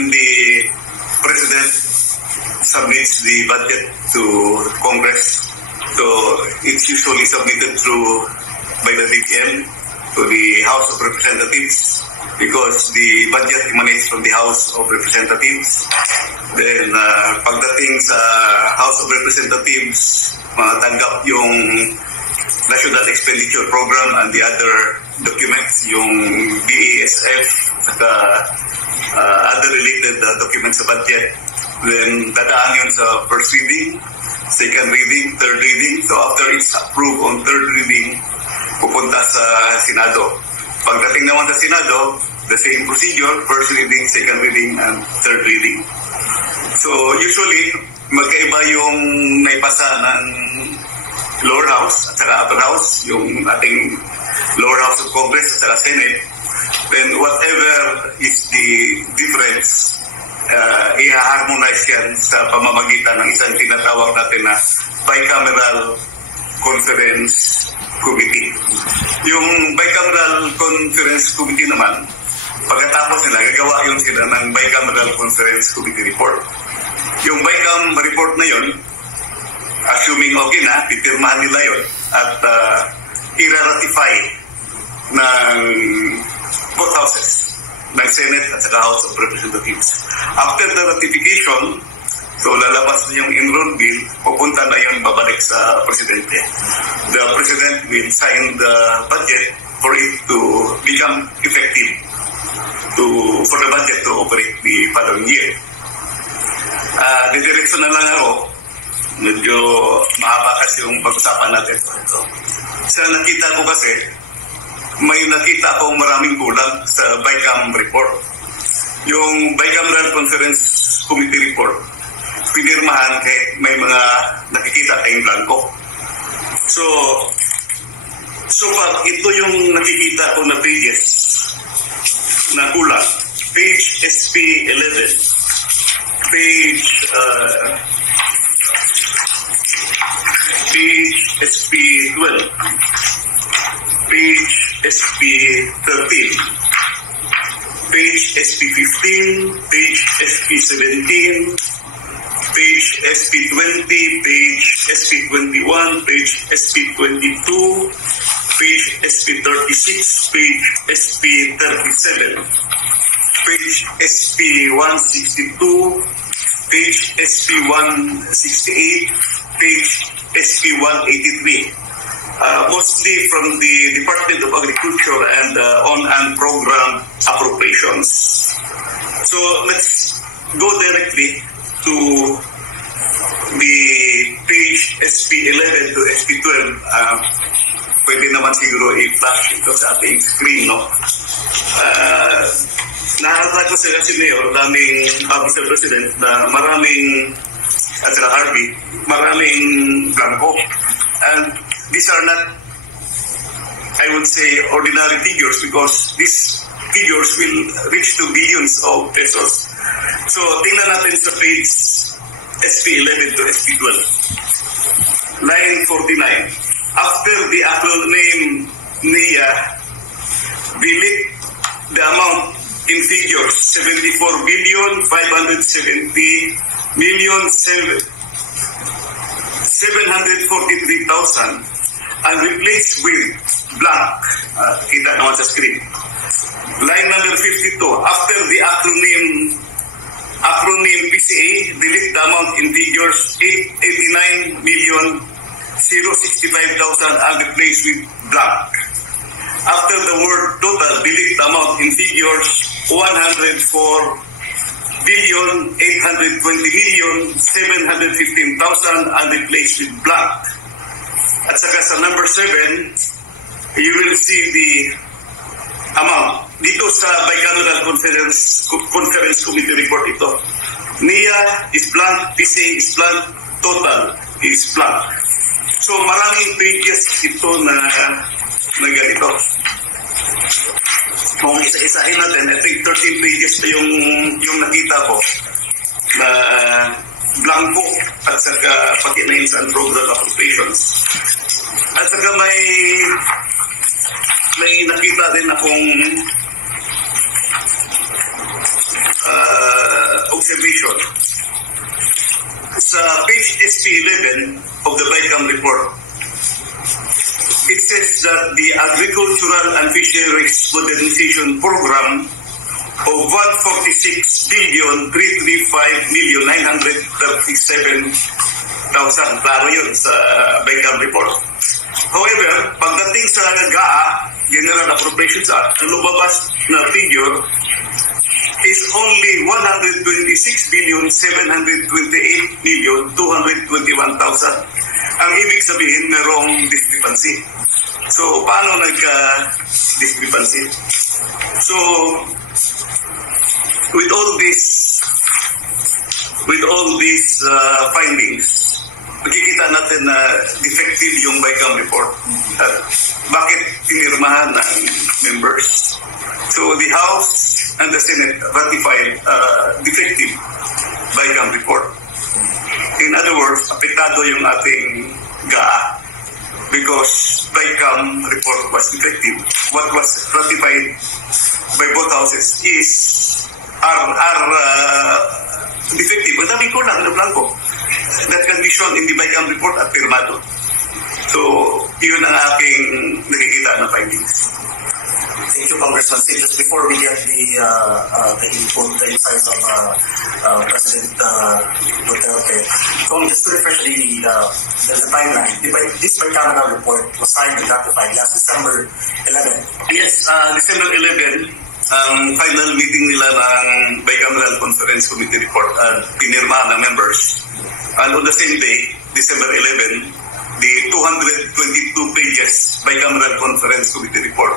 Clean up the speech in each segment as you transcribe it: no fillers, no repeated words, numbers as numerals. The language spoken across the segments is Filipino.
when the President submits the budget to Congress, so it's usually submitted by the DPM to the House of Representatives because the budget emanates from the House of Representatives. Then pagdating sa House of Representatives, matanggap yung National Expenditure Program and the other documents, yung BASF, saka other related documents sa budget. Then dadaan yun sa first reading, second reading, third reading. So after it's approved on third reading, pupunta sa Senado. Pagdating naman sa Senado, the same procedure, first reading, second reading, and third reading. So usually, magkaiba yung naipasa ng lower house at saka upper house, yung ating lower house of Congress at saka Senate. Then whatever is the difference, i-harmonize yan sa pamamagitan ng isang tinatawag natin na bicameral conference committee. Yung bicameral conference committee naman, pagkatapos nila, gagawa yun sila ng bicameral conference committee report. Yung BICAM report na yun, assuming okay na, pipirmahan nila yun at i-ratify ng both houses, ng Senate at saka House of Representatives. After the ratification, so lalabas na yung enrolled bill, pupunta na yun babalik sa Presidente. The President will sign the budget for it to become effective for the budget to operate the following year. Didiretso na lang ako. Medyo mahaba kasi yung pag-usapan natin. Sa nakita ko kasi, may nakita akong maraming kulang sa BICAM report. Yung Bicameral Conference Committee report, pinirmahan kahit may mga nakikita kayong blanco. So far, ito yung nakikita ko na pages na kulang. Page SP11, page SP12, page SP13, page SP15, page SP17, page SP20, page SP21, page SP22, page SP36, page SP37, page SP162, page SP168, page SP183. Mostly from the Department of Agriculture and on-hand program appropriations. So let's go directly to the page SP11 to SP12. Pwede naman siguro i-flash ito sa ating screen, no? Nahalata ko sa kasi Mayor, Mr. President, na maraming, at saka Harvey, maraming blanco. And these are not, I would say, ordinary figures because these figures will reach to billions of pesos. So, tingnan natin sa page SP11 to SP12. Line 49. After the acronym NIA, delete the amount in figures 74,570,743,000 and replace with blank. Kita naman sa screen. Line number 52. After the acronym PCA, delete the amount in figures 889,065,000 and replace with blank. After the word total, delete the amount in figures 104,820,715,000 and replace with blank. At saka sa number 7, you will see the amount. Dito sa Bicameral Conference Committee report ito. NIA is blank, PCA is blank, total is blank. So maraming pages ito na ganito. Kung isa-isahin natin, I think 13 pages na yung nakita ko na blanco at saka pati na and program appropriations. At saka may nakita din akong observation. Sa page SP11 of the BICAM report, it says that the Agricultural and Fisheries Modernization Program of 146,335,937,000. Klaro yun sa BICAM report. However, pagdating sa GAA, General Appropriations Act, ang lumabas na figure is only 126,728,221,000. Ang ibig sabihin, merong discrepancy. So, paano nagka-discrepancy? So, with all these findings, makikita natin na defective yung BICAM report. At bakit pinirmahan ng members? So the House and the Senate ratified defective BICAM report. In other words, apektado yung ating GAA because BICAM report was defective. What was ratified by both houses are defective. Ang dami ko lang na blanco. That can be shown in the BICAM report at pirmado. So, yun ang aking nakikita na findings. Thank you, Congressman. Just before we get the insights of President Duterte, just to refresh the timeline, this bicameral report was signed and ratified last December 11. Yes, December 11, ang final meeting nila ng Bicameral Conference Committee report at pinirmahan ng members. And on the same day, December 11, the 222 pages Bicameral Conference Committee report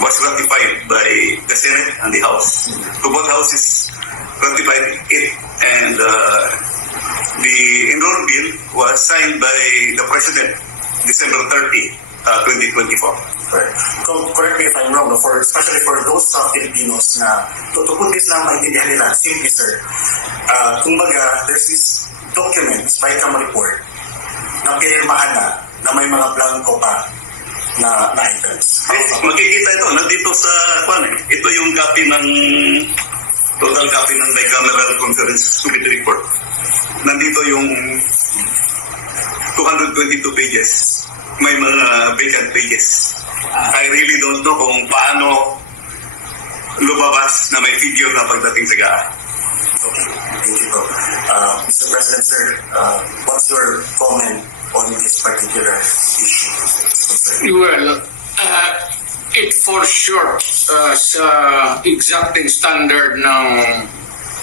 was ratified by the Senate and the House. So both houses ratified it, and the enrolled bill was signed by the President December 30, 2024. Correct me if I'm wrong, especially for those Filipinos na to put this na maintindihan nila, simply sir, kumbaga, there's this document, BICAM report, na pinirmahan na may mga blanco pa na items. Makikita ito, nandito sa ito yung copy ng total copy ng Bicameral Conference Committee report. Nandito yung 222 pages. May mga vacant pages. I really don't know kung paano lumabas na may figure na pagdating sa GAA. Okay, thank you, bro. Mr. President, sir, what's your comment on this particular issue? Well, it for sure sa exacting standard ng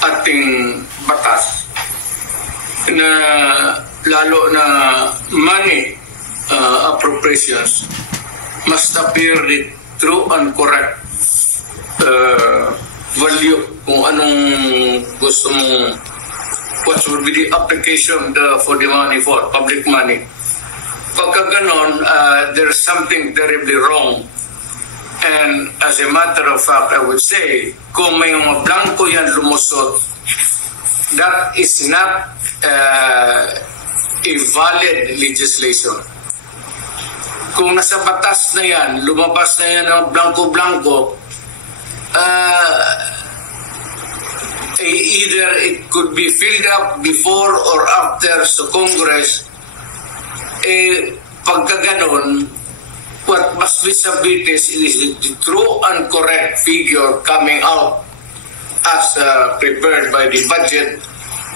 ating batas na lalo na money appropriations must appear the true and correct value kung anong gusto mong what would be the application for the money for public money. Pagka ganon, there's something terribly wrong. And as a matter of fact, I would say, kung may mga blanco yan lumusot, that is not a valid legislation. Kung nasa batas na yan, lumabas na yan ng blanco-blanco, either it could be filled up before or after sa Congress, pagka ganon, what must be submitted is the true and correct figure coming out as prepared by the budget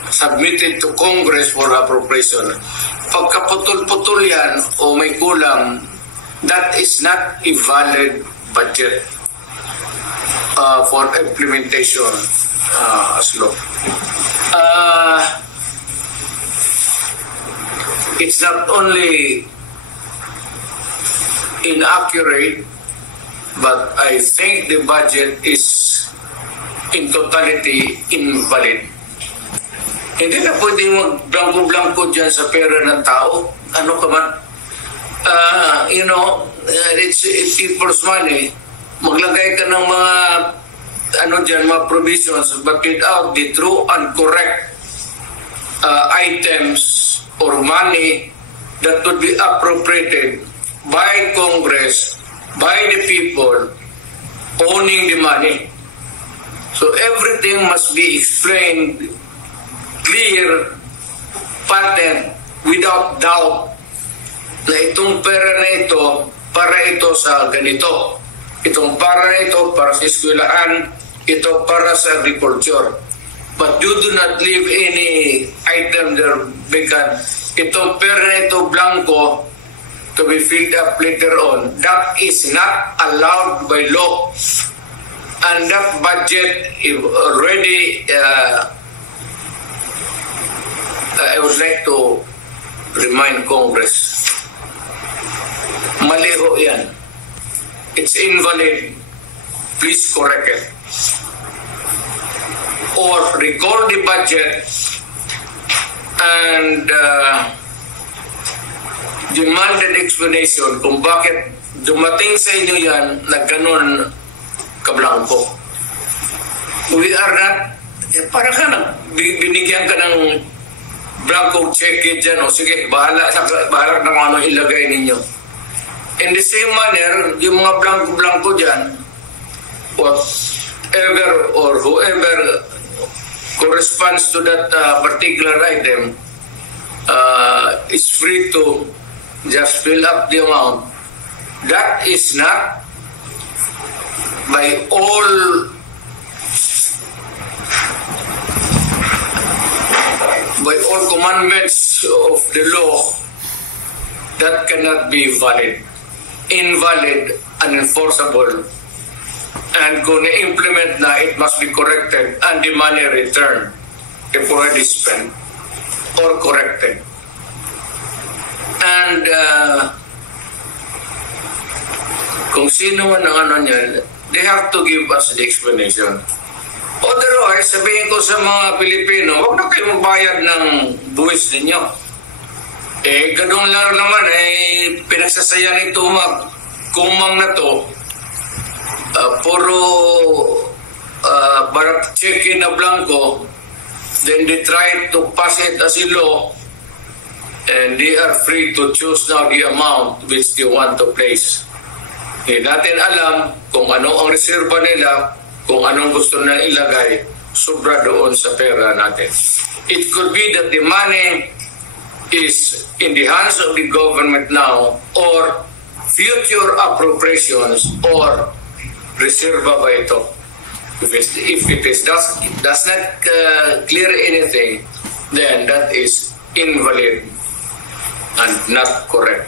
submitted to Congress for appropriation. Pagka putol-putol yan o may kulang, that is not a valid budget for implementation as law. It's not only inaccurate, but I think the budget is in totality invalid. Hindi na pwede mag-blanco-blanco dyan sa pera ng tao. Ano ka man? It's people's money. Maglagay ka ng mga mga provisions, but without the true and correct items or money that would be appropriated by Congress, by the people owning the money. So everything must be explained clear, patent, without doubt na itong pera na ito para ito sa ganito. Itong para na ito para sa eskwelahan, ito para sa agriculture. But you do not leave any item there vacant. Itong pera na ito blanco to be filled up later on. That is not allowed by law. And that budget is already, I would like to remind Congress, mali ho yan. It's invalid. Please correct it. Or record the budget and demand an explanation kung bakit dumating sa inyo yan na ganun kablangko. We are not, para ka na, binigyan ka ng blanco check dyan, o sige, bahala na kung ano ilagay ninyo. In the same manner, yung mga blanco-blanco dyan, whatever or whoever corresponds to that particular item is free to just fill up the amount. That is not by all commandments of the law. That cannot be valid, invalid, unenforceable. And kung na-implement na, it must be corrected and the money returned if already spent or corrected. And kung sino man ang ano niyan, they have to give us the explanation. Otherwise, sabihin ko sa mga Pilipino, huwag na kayo magbayad ng buwis ninyo. Ganun lang naman, pinagsasayang ito kumang na to, puro check-in na blanco, then they try to pass it as a law, and they are free to choose now the amount which they want to place. Hindi natin alam kung ano ang reserva nila, kung anong gusto na ilagay, sobra doon sa pera natin. It could be that the money is in the hands of the government now, or future appropriations, or reserva ba ito. If it does not clear anything, then that is invalid and not correct.